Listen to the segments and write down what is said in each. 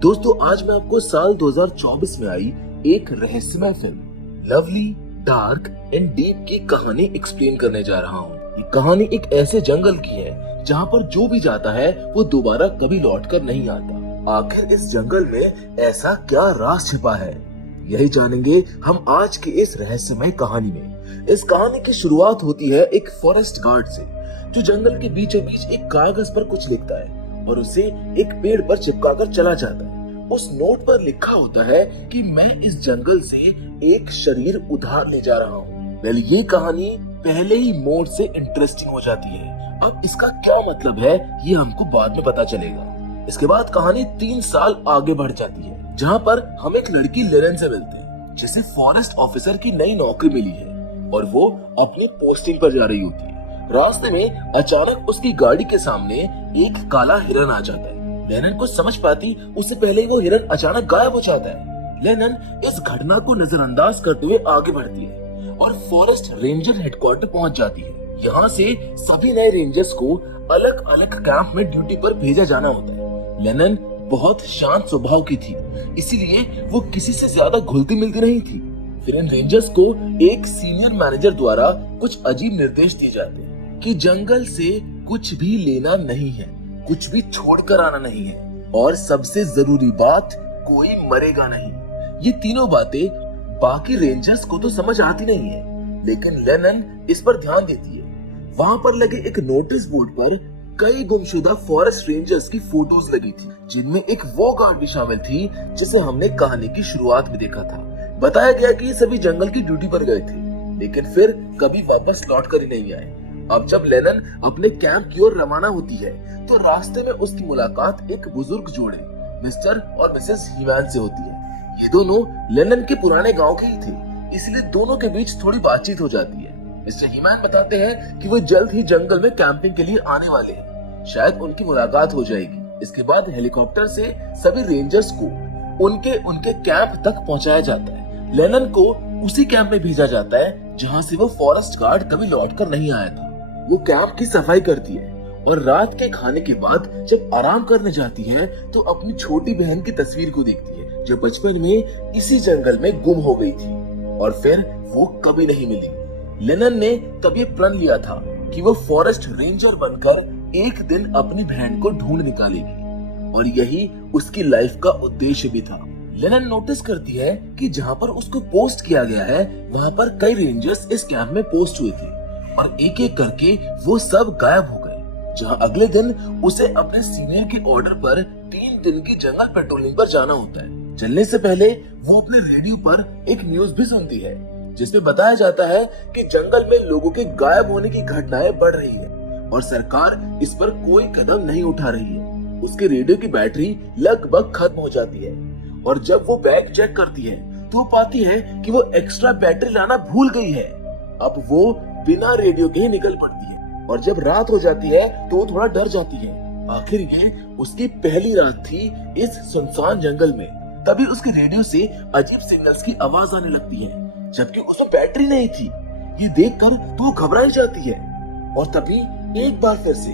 दोस्तों आज मैं आपको साल 2024 में आई एक रहस्यमय film lovely dark and deep की कहानी एक्सप्लेन करने जा रहा हूँ। ये कहानी एक ऐसे जंगल की है जहाँ पर जो भी जाता है वो दोबारा कभी लौटकर नहीं आता। आखिर इस जंगल में ऐसा क्या राज छिपा है, यही जानेंगे हम आज की इस रहस्यमय कहानी में। इस कहानी की शुरुआत होती है एक फॉरेस्ट गार्ड से, जो जंगल के बीचों बीच एक कागज पर कुछ लिखता है और उसे एक पेड़ पर चिपका कर चला जाता है। उस नोट पर लिखा होता है कि मैं इस जंगल से एक शरीर उधार ले जा रहा हूँ। वेल, ये कहानी पहले ही मोड से इंटरेस्टिंग हो जाती है। अब इसका क्या मतलब है ये हमको बाद में पता चलेगा। इसके बाद कहानी 3 साल आगे बढ़ जाती है, जहाँ पर हम एक लड़की लेरेन से मिलते हैं, जिसे फॉरेस्ट ऑफिसर की नई नौकरी मिली है और वो अपनी पोस्टिंग पर जा रही होती है। रास्ते में अचानक उसकी गाड़ी के सामने एक काला हिरन आ जाता है। लेनन को समझ पाती उससे पहले ही वो हिरन अचानक गायब हो जाता है। लेनन इस घटना को नजरअंदाज करते हुए आगे बढ़ती है और फॉरेस्ट रेंजर हेडक्वार्टर पहुंच जाती है। यहाँ से सभी नए रेंजर्स को अलग अलग कैंप में ड्यूटी पर भेजा जाना होता है। लेनन बहुत शांत स्वभाव की थी, इसीलिए वो किसी से ज्यादा घुलती मिलती नहीं थी। फिर इन रेंजर्स को एक सीनियर मैनेजर द्वारा कुछ अजीब निर्देश दिए जाते हैं कि जंगल से कुछ भी लेना नहीं है, कुछ भी छोड़कर आना नहीं है और सबसे जरूरी बात, कोई मरेगा नहीं। ये तीनों बातें बाकी रेंजर्स को तो समझ आती नहीं है, लेकिन लेनन इस पर ध्यान देती है। वहाँ पर लगे एक नोटिस बोर्ड पर कई गुमशुदा फॉरेस्ट रेंजर्स की फोटोज लगी थी, जिनमें एक वो गार्ड भी शामिल थी जिसे हमने कहानी की शुरुआत में देखा था। बताया गया कि ये सभी जंगल की ड्यूटी पर गए थे, लेकिन फिर कभी वापस लौट कर ही नहीं आए। अब जब लेनन अपने कैंप की ओर रवाना होती है तो रास्ते में उसकी मुलाकात एक बुजुर्ग जोड़े मिस्टर और मिसेस हीमैन से होती है। ये दोनों लेनन के पुराने गांव के ही थे, इसलिए दोनों के बीच थोड़ी बातचीत हो जाती है। मिस्टर हीमैन बताते हैं कि वो जल्द ही जंगल में कैंपिंग के लिए आने वाले हैं, शायद उनकी मुलाकात हो जाएगी। इसके बाद हेलीकॉप्टर से सभी रेंजर्स को उनके कैंप तक पहुंचाया जाता है। लेनन को उसी कैंप में भेजा जाता है जहाँ से वो फॉरेस्ट गार्ड कभी लौट कर नहीं आया था। वो कैंप की सफाई करती है और रात के खाने के बाद जब आराम करने जाती है तो अपनी छोटी बहन की तस्वीर को देखती है, जो बचपन में इसी जंगल में गुम हो गई थी और फिर वो कभी नहीं मिली। लेनन ने तब ये प्रण लिया था कि वो फॉरेस्ट रेंजर बनकर एक दिन अपनी बहन को ढूंढ निकालेगी और यही उसकी लाइफ का उद्देश्य भी था। लेनन नोटिस करती है कि जहाँ पर उसको पोस्ट किया गया है वहाँ पर कई रेंजर्स इस कैंप में पोस्ट हुए थे और एक एक करके वो सब गायब हो गए। जहाँ अगले दिन उसे अपने सीनियर के ऑर्डर पर 3 दिन की जंगल पेट्रोलिंग पर जाना होता है। चलने से पहले वो अपने रेडियो पर एक न्यूज भी सुनती है, जिसमें बताया जाता है कि जंगल में लोगों के गायब होने की घटनाएं बढ़ रही है और सरकार इस पर कोई कदम नहीं उठा रही है। उसके रेडियो की बैटरी लगभग खत्म हो जाती है और जब वो बैग चेक करती है तो पाती है कि वो एक्स्ट्रा बैटरी लाना भूल गई है। अब वो बिना रेडियो के ही निकल पड़ती है और जब रात हो जाती है तो वो थोड़ा डर जाती है। आखिर ये उसकी पहली रात थी इस सुनसान जंगल में। तभी उसके रेडियो से अजीब सिग्नल्स की आवाज आने लगती है, जबकि उसमें बैटरी नहीं थी। ये देखकर तो वो घबराई जाती है और तभी एक बार फिर से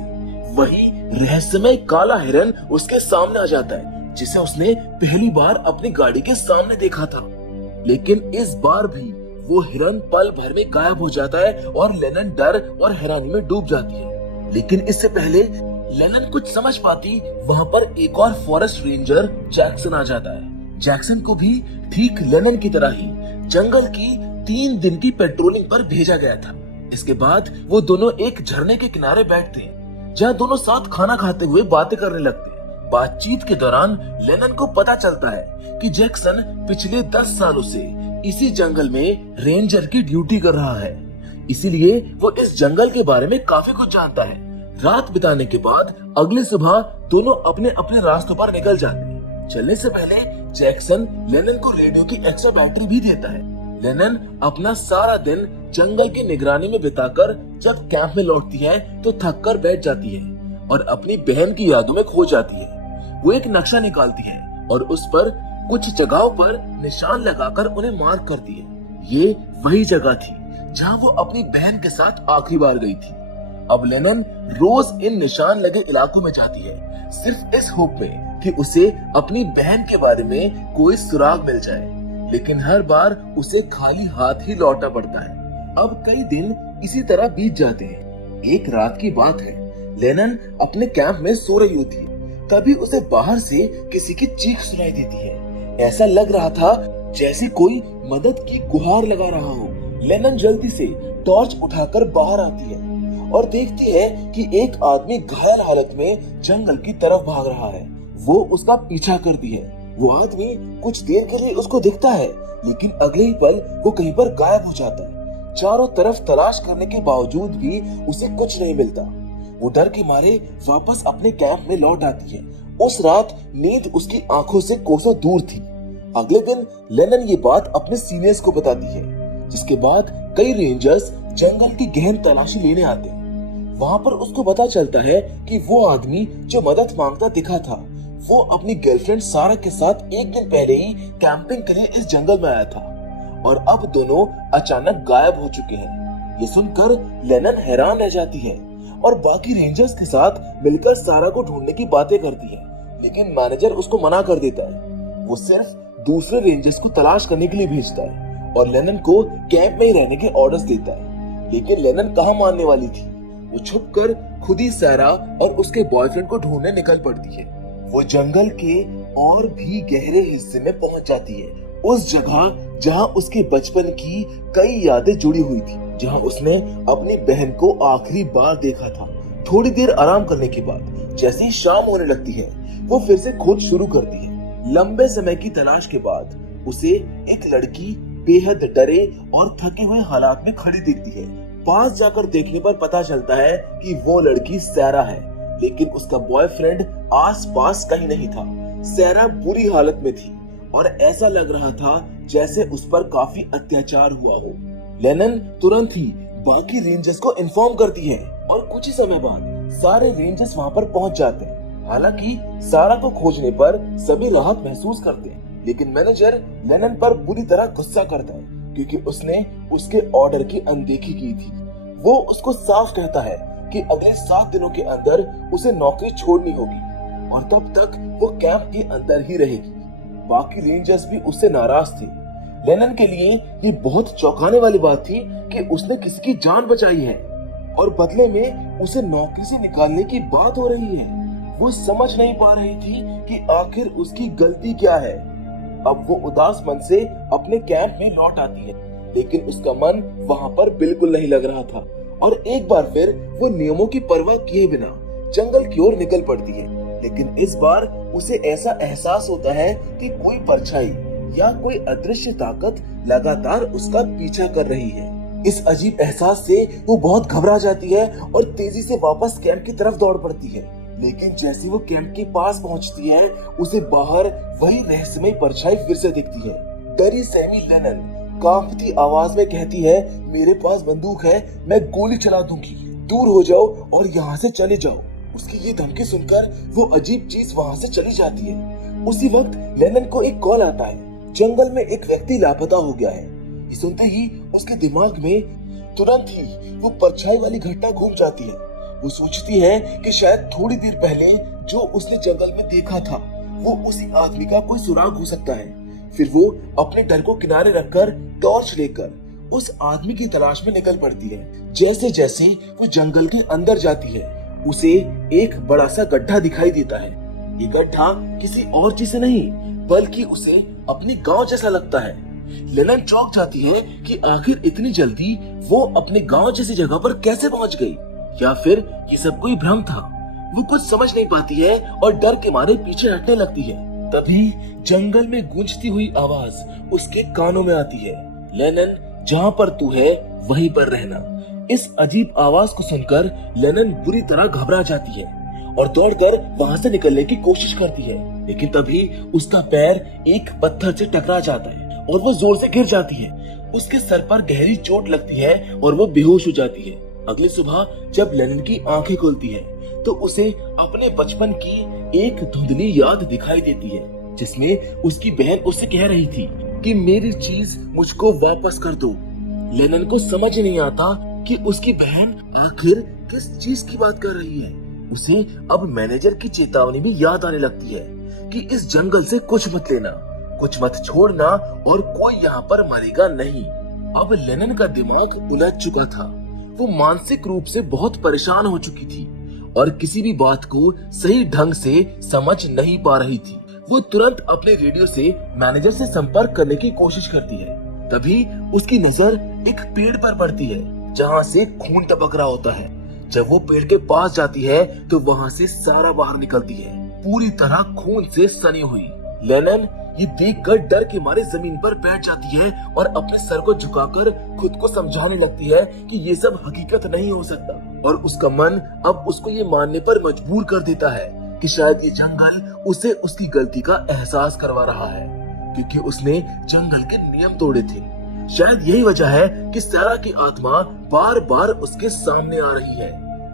वही रहस्यमय काला हिरन उसके सामने आ जाता है, जिसे उसने पहली बार अपनी गाड़ी के सामने देखा था। लेकिन इस बार भी वो हिरन पल भर में गायब हो जाता है और लेनन डर और हैरानी में डूब जाती है। लेकिन इससे पहले लेनन कुछ समझ पाती, वहाँ पर एक और फॉरेस्ट रेंजर जैक्सन आ जाता है। जैक्सन को भी ठीक लेनन की तरह ही जंगल की 3 दिन की पेट्रोलिंग पर भेजा गया था। इसके बाद वो दोनों एक झरने के किनारे बैठते हैं, जहाँ दोनों साथ खाना खाते हुए बातें करने लगते हैं। बातचीत के दौरान लेनन को पता चलता है कि जैक्सन पिछले 10 सालों से इसी जंगल में रेंजर की ड्यूटी कर रहा है, इसीलिए वो इस जंगल के बारे में काफी कुछ जानता है। रात बिताने के बाद अगली सुबह दोनों अपने अपने रास्तों पर निकल जाते हैं। चलने से पहले जैक्सन लेनन को रेडियो की एक्स्ट्रा बैटरी भी देता है। लेनन अपना सारा दिन जंगल की निगरानी में बिताकर जब कैंप में लौटती है तो थक कर बैठ जाती है और अपनी बहन की यादों में खो जाती है। वो एक नक्शा निकालती है और उस पर कुछ जगहों पर निशान लगाकर उन्हें मार्क करती है। ये वही जगह थी जहाँ वो अपनी बहन के साथ आखिरी बार गई थी। अब लेनन रोज इन निशान लगे इलाकों में जाती है, सिर्फ इस होप में कि उसे अपनी बहन के बारे में कोई सुराग मिल जाए, लेकिन हर बार उसे खाली हाथ ही लौटना पड़ता है। अब कई दिन इसी तरह बीत जाते हैं। एक रात की बात है, लेनन अपने कैंप में सो रही होती है। तभी उसे बाहर से किसी की चीख सुनाई देती है। ऐसा लग रहा था जैसे कोई मदद की गुहार लगा रहा हो। लेनन जल्दी से टॉर्च उठाकर बाहर आती है और देखती है कि एक आदमी घायल हालत में जंगल की तरफ भाग रहा है। वो उसका पीछा करती है। वो आदमी कुछ देर के लिए उसको दिखता है, लेकिन अगले ही पल वो कहीं पर गायब हो जाता है। चारों तरफ तलाश करने के बावजूद भी उसे कुछ नहीं मिलता। वो डर के मारे वापस अपने कैंप में लौट आती है। उस रात नींद उसकी आंखों से कोसों दूर थी। अगले दिन लेनन ये बात अपने सीनियर्स को बताती है, जिसके बाद कई रेंजर्स जंगल की गहन तलाशी लेने आते हैं। वहाँ पर उसको पता चलता है कि वो आदमी जो मदद मांगता दिखा था, वो अपनी गर्लफ्रेंड सारा के साथ एक दिन पहले ही कैंपिंग के लिए इस जंगल में आया था और अब दोनों अचानक गायब हो चुके हैं। ये सुनकर लेनन हैरान रह जाती है और बाकी रेंजर्स के साथ मिलकर सारा को ढूंढने की बातें करती है, लेकिन मैनेजर उसको मना कर देता है। वो सिर्फ दूसरे रेंजर्स को तलाश करने के लिए भेजता है और लेनन को कैंप में ही रहने के ऑर्डर्स देता है। लेकिन लेनन कहाँ मानने वाली थी। वो छुपकर खुद ही सारा और उसके बॉयफ्रेंड को ढूंढने निकल पड़ती है। वो जंगल के और भी गहरे हिस्से में पहुंच जाती है, उस जगह जहां उसके बचपन की कई यादें जुड़ी हुई थी, जहां उसने अपनी बहन को आखिरी बार देखा था। थोड़ी देर आराम करने के बाद जैसे ही शाम होने लगती है, वो फिर से खोज शुरू करती है। लंबे समय की तलाश के बाद उसे एक लड़की बेहद डरे और थके हुए हालात में खड़ी दिखती है। पास जाकर देखने पर पता चलता है कि वो लड़की सैरा है, लेकिन उसका बॉयफ्रेंड आस-पास कहीं नहीं था। सैरा बुरी हालत में थी और ऐसा लग रहा था जैसे उस पर काफी अत्याचार हुआ हो। लेनन तुरंत ही बाकी रेंजर्स को इन्फॉर्म करती है और कुछ ही समय बाद सारे रेंजर्स वहां पर पहुंच जाते हैं। हालांकि सारा को खोजने पर सभी राहत महसूस करते हैं, लेकिन मैनेजर लेनन पर बुरी तरह गुस्सा करता है क्योंकि उसने उसके ऑर्डर की अनदेखी की थी। वो उसको साफ कहता है कि अगले 7 दिनों के अंदर उसे नौकरी छोड़नी होगी और तब तक वो कैंप के अंदर ही रहेगी। बाकी रेंजर्स भी उससे नाराज थे। लेनन के लिए ये बहुत चौंकाने वाली बात थी कि उसने किसी की जान बचाई है और बदले में उसे नौकरी से निकालने की बात हो रही है। वो समझ नहीं पा रही थी कि आखिर उसकी गलती क्या है। अब वो उदास मन से अपने कैंप में लौट आती है, लेकिन उसका मन वहाँ पर बिल्कुल नहीं लग रहा था और एक बार फिर वो नियमों की परवाह किए बिना जंगल की ओर निकल पड़ती है। लेकिन इस बार उसे ऐसा एहसास होता है कि कोई परछाई या कोई अदृश्य ताकत लगातार उसका पीछा कर रही है। इस अजीब एहसास से वो बहुत घबरा जाती है और तेजी से वापस कैंप की तरफ दौड़ पड़ती है। लेकिन जैसे वो कैंप के पास पहुंचती है, उसे बाहर वही रहस्यमय परछाई फिर से दिखती है। डरी सहमी लेनन कांपती आवाज में कहती है, मेरे पास बंदूक है, मैं गोली चला दूंगी, दूर हो जाओ और यहाँ से चले जाओ। उसकी ये धमकी सुनकर वो अजीब चीज वहाँ से चली जाती है। उसी वक्त लेनन को एक कॉल आता है, जंगल में एक व्यक्ति लापता हो गया है। ये सुनते ही उसके दिमाग में तुरंत ही वो परछाई वाली घटना घूम जाती है। वो सोचती है कि शायद थोड़ी देर पहले जो उसने जंगल में देखा था, वो उसी आदमी का कोई सुराग हो सकता है। फिर वो अपने डर को किनारे रखकर टॉर्च लेकर उस आदमी की तलाश में निकल पड़ती है। जैसे जैसे वो जंगल के अंदर जाती है, उसे एक बड़ा सा गड्ढा दिखाई देता है। ये गड्ढा किसी और चीज से नहीं, बल्कि उसे अपने गांव जैसा लगता है। लेनन चौंक जाती है कि आखिर इतनी जल्दी वो अपने गांव जैसी जगह पर कैसे पहुंच गई, या फिर ये सब कोई भ्रम था। वो कुछ समझ नहीं पाती है और डर के मारे पीछे हटने लगती है। तभी जंगल में गूंजती हुई आवाज उसके कानों में आती है, लेनन जहाँ पर तू है वहीं पर रहना। इस अजीब आवाज को सुनकर लेनन बुरी तरह घबरा जाती है और दौड़कर वहाँ से निकलने की कोशिश करती है, लेकिन तभी उसका पैर एक पत्थर से टकरा जाता है और वो जोर से गिर जाती है। उसके सर पर गहरी चोट लगती है और वो बेहोश हो जाती है। अगली सुबह जब लेनन की आंखें खुलती है तो उसे अपने बचपन की एक धुंधली याद दिखाई देती है, जिसमें उसकी बहन उससे कह रही थी कि मेरी चीज मुझको वापस कर दो। लेनन को समझ नहीं आता कि उसकी बहन आखिर किस चीज की बात कर रही है। उसे अब मैनेजर की चेतावनी भी याद आने लगती है कि इस जंगल से कुछ मत लेना, कुछ मत छोड़ना और कोई यहाँ पर मरेगा नहीं। अब लेनिन का दिमाग उलझ चुका था। वो मानसिक रूप से बहुत परेशान हो चुकी थी और किसी भी बात को सही ढंग से समझ नहीं पा रही थी। वो तुरंत अपने रेडियो से मैनेजर से संपर्क करने की कोशिश करती है। तभी उसकी नजर एक पेड़ पर पड़ती है जहाँ से खून टपक रहा होता है। जब वो पेड़ के पास जाती है तो वहाँ से सारा बाहर निकलती है, पूरी तरह खून से सनी हुई। लेनिन ये देखकर डर के मारे जमीन पर बैठ जाती है और अपने सर को झुकाकर खुद को समझाने लगती है कि ये सब हकीकत नहीं हो सकता। और उसका मन अब उसको ये मानने पर मजबूर कर देता है कि शायद ये जंगल उसे उसकी गलती का एहसास करवा रहा है, क्योंकि उसने जंगल के नियम तोड़े थे। शायद यही वजह है कि सारा की आत्मा बार बार उसके सामने आ रही है।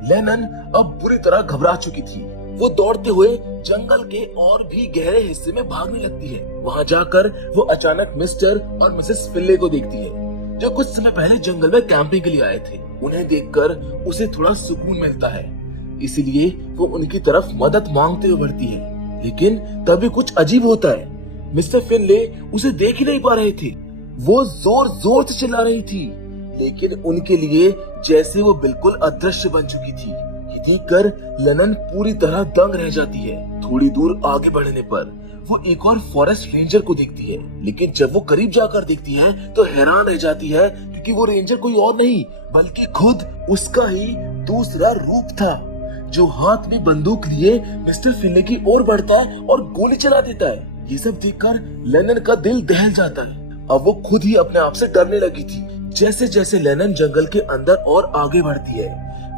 लेनिन अब बुरी तरह घबरा चुकी थी। वो दौड़ते हुए जंगल के और भी गहरे हिस्से में भागने लगती है। वहाँ जाकर वो अचानक मिस्टर और मिसेस फिनले को देखती है, जो कुछ समय पहले जंगल में कैंपिंग के लिए आए थे। उन्हें देखकर उसे थोड़ा सुकून मिलता है, इसलिए वो उनकी तरफ मदद मांगते हुए बढ़ती है। लेकिन तभी कुछ अजीब होता है। मिस्टर फिनले उसे देख ही नहीं पा रहे थे। वो जोर जोर से चिल्ला रही थी, लेकिन उनके लिए जैसे वो बिल्कुल अदृश्य बन चुकी थी। ये देखकर लेनिन पूरी तरह दंग रह जाती है। थोड़ी दूर आगे बढ़ने पर वो एक और फॉरेस्ट रेंजर को देखती है, लेकिन जब वो करीब जाकर देखती है तो हैरान रह जाती है, क्योंकि वो रेंजर कोई और नहीं बल्कि खुद उसका ही दूसरा रूप था, जो हाथ में बंदूक लिए मिस्टर फिनले की ओर बढ़ता है और गोली चला देता है। ये सब देखकर लेनिन का दिल दहल जाता है। अब वो खुद ही अपने आप से डरने लगी थी। जैसे जैसे लेनिन जंगल के अंदर और आगे बढ़ती है,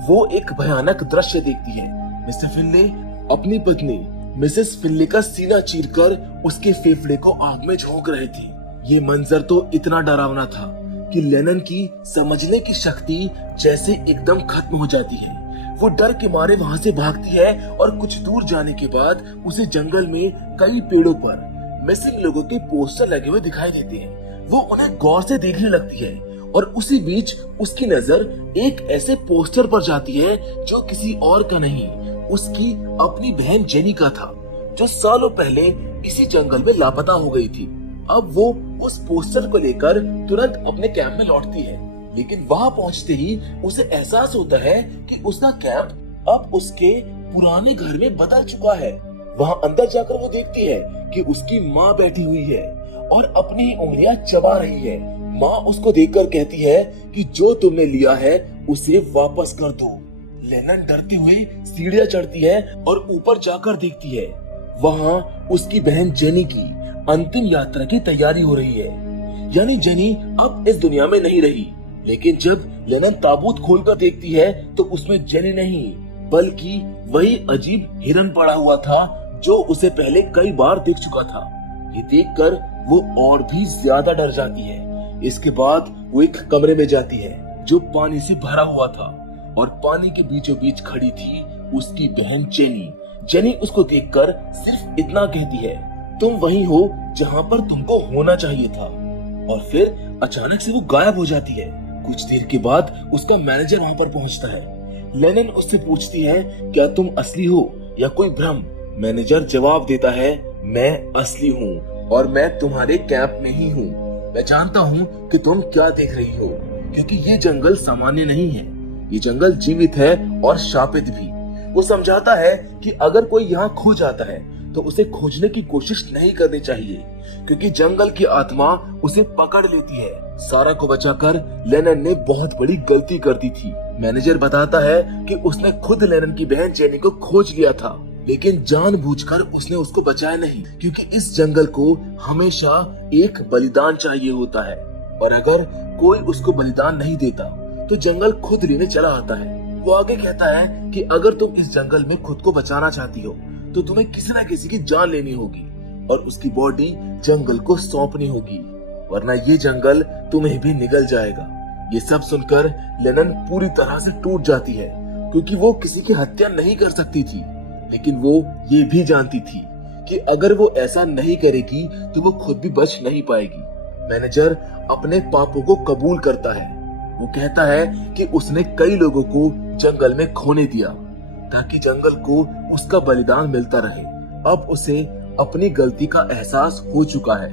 वो एक भयानक दृश्य देखती है। मिस्टर फिनले अपनी पत्नी मिसेस फिनले का सीना चीरकर उसके फेफड़े को आग में झोंक रहे थे। ये मंजर तो इतना डरावना था कि लेनिन की समझने की शक्ति जैसे एकदम खत्म हो जाती है। वो डर के मारे वहाँ से भागती है और कुछ दूर जाने के बाद उसे जंगल में कई पेड़ों पर मिसिंग लोगों के पोस्टर लगे हुए दिखाई देते हैं। वो उन्हें गौर से देखने लगती है और उसी बीच उसकी नजर एक ऐसे पोस्टर पर जाती है जो किसी और का नहीं, उसकी अपनी बहन जेनी का था, जो सालों पहले इसी जंगल में लापता हो गई थी। अब वो उस पोस्टर को लेकर तुरंत अपने कैंप में लौटती है, लेकिन वहां पहुंचते ही उसे एहसास होता है कि उसका कैंप अब उसके पुराने घर में बदल चुका है। वहां अंदर जाकर वो देखती है कि उसकी माँ बैठी हुई है और अपनी उंगलियां चबा रही है। माँ उसको देखकर कहती है कि जो तुमने लिया है उसे वापस कर दो। लेनिन डरते हुए सीढ़ियां चढ़ती है और ऊपर जाकर देखती है, वहाँ उसकी बहन जेनी की अंतिम यात्रा की तैयारी हो रही है। यानी जेनी अब इस दुनिया में नहीं रही। लेकिन जब लेनिन ताबूत खोलकर देखती है तो उसमें जेनी नहीं बल्कि वही अजीब हिरन पड़ा हुआ था जो उसे पहले कई बार देख चुका था। ये देखकर वो और भी ज्यादा डर जाती है। इसके बाद वो एक कमरे में जाती है जो पानी से भरा हुआ था और पानी के बीचों बीच खड़ी थी उसकी बहन जेनी। जेनी उसको देखकर सिर्फ इतना कहती है, तुम वही हो जहाँ पर तुमको होना चाहिए था। और फिर अचानक से वो गायब हो जाती है। कुछ देर के बाद उसका मैनेजर वहाँ पर पहुँचता है। लेनिन उससे पूछती है, क्या तुम असली हो या कोई भ्रम? मैनेजर जवाब देता है, मैं असली हूँ और मैं तुम्हारे कैंप में ही हूँ। मैं जानता हूँ कि तुम क्या देख रही हो, क्योंकि ये जंगल सामान्य नहीं है, ये जंगल जीवित है और शापित भी। वो समझाता है कि अगर कोई यहाँ खो जाता है तो उसे खोजने की कोशिश नहीं करनी चाहिए, क्योंकि जंगल की आत्मा उसे पकड़ लेती है। सारा को बचाकर लेनिन ने बहुत बड़ी गलती कर दी थी। मैनेजर बताता है कि उसने खुद लेनिन की बहन जेनी को खोज लिया था, लेकिन जानबूझकर उसने उसको बचाया नहीं, क्योंकि इस जंगल को हमेशा एक बलिदान चाहिए होता है, और अगर कोई उसको बलिदान नहीं देता तो जंगल खुद लेने चला आता है। वो आगे कहता है कि अगर तुम इस जंगल में खुद को बचाना चाहती हो तो तुम्हें किसी न किसी की जान लेनी होगी और उसकी बॉडी जंगल को सौंपनी होगी, वरना ये जंगल तुम्हें भी निगल जाएगा। ये सब सुनकर लेनिन पूरी तरह से टूट जाती है, क्योंकि वो किसी की हत्या नहीं कर सकती थी, लेकिन वो ये भी जानती थी कि अगर वो ऐसा नहीं करेगी तो वो खुद भी बच नहीं पाएगी। मैनेजर अपने पापों को कबूल करता है। वो कहता है कि उसने कई लोगों को जंगल में खोने दिया ताकि जंगल को उसका बलिदान मिलता रहे। अब उसे अपनी गलती का एहसास हो चुका है,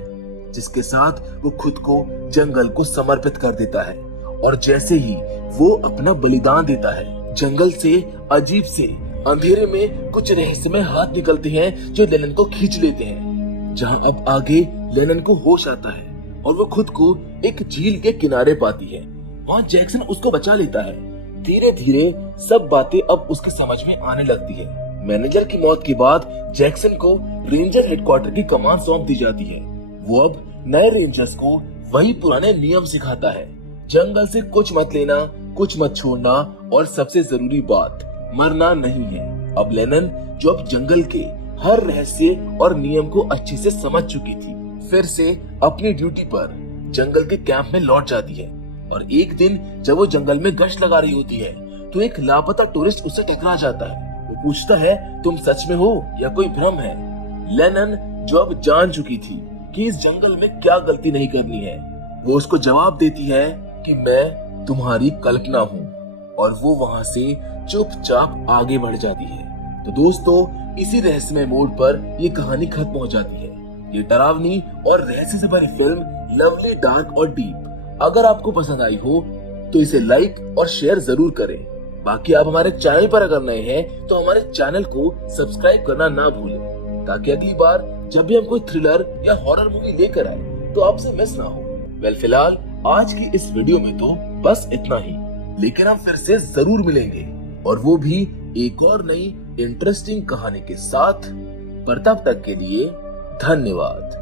जिसके साथ वो खुद को जंगल को समर्पित कर देता है। और जैसे ही वो अपना बलिदान देता है, जंगल से अजीब से अंधेरे में कुछ रहस्यमय हाथ निकलते हैं जो लेनन को खींच लेते हैं। जहां अब आगे लेनन को होश आता है और वो खुद को एक झील के किनारे पाती है। वहां जैक्सन उसको बचा लेता है। धीरे धीरे सब बातें अब उसके समझ में आने लगती है। मैनेजर की मौत के बाद जैक्सन को रेंजर हेडक्वार्टर की कमान सौंप दी जाती है। वो अब नए रेंजर्स को वही पुराने नियम सिखाता है, जंगल से कुछ मत लेना, कुछ मत छोड़ना और सबसे जरूरी बात, मरना नहीं है। अब लेनन, जो अब जंगल के हर रहस्य और नियम को अच्छे से समझ चुकी थी, फिर से अपनी ड्यूटी पर जंगल के कैंप में लौट जाती है। और एक दिन जब वो जंगल में गश्त लगा रही होती है तो एक लापता टूरिस्ट उससे टकरा जाता है। वो पूछता है, तुम सच में हो या कोई भ्रम है? लेनन, जो अब जान चुकी थी कि इस जंगल में क्या गलती नहीं करनी है, वो उसको जवाब देती है कि मैं तुम्हारी कल्पना हूँ। और वो वहां से चुपचाप आगे बढ़ जाती है। तो दोस्तों, इसी रहस्यमय मोड़ पर ये कहानी खत्म हो जाती है। ये डरावनी और रहस्य से भरी फिल्म लवली, डार्क और डीप अगर आपको पसंद आई हो तो इसे लाइक और शेयर जरूर करें। बाकी आप हमारे चैनल पर अगर नए हैं तो हमारे चैनल को सब्सक्राइब करना ना भूलें, ताकि अगली बार जब भी हम कोई थ्रिलर या हॉरर मूवी लेकर आए तो आपसे मिस ना हो। फिलहाल आज की इस वीडियो में तो बस इतना ही, लेकिन हम फिर से जरूर मिलेंगे, और वो भी एक और नई इंटरेस्टिंग कहानी के साथ। पर तब तक के लिए धन्यवाद।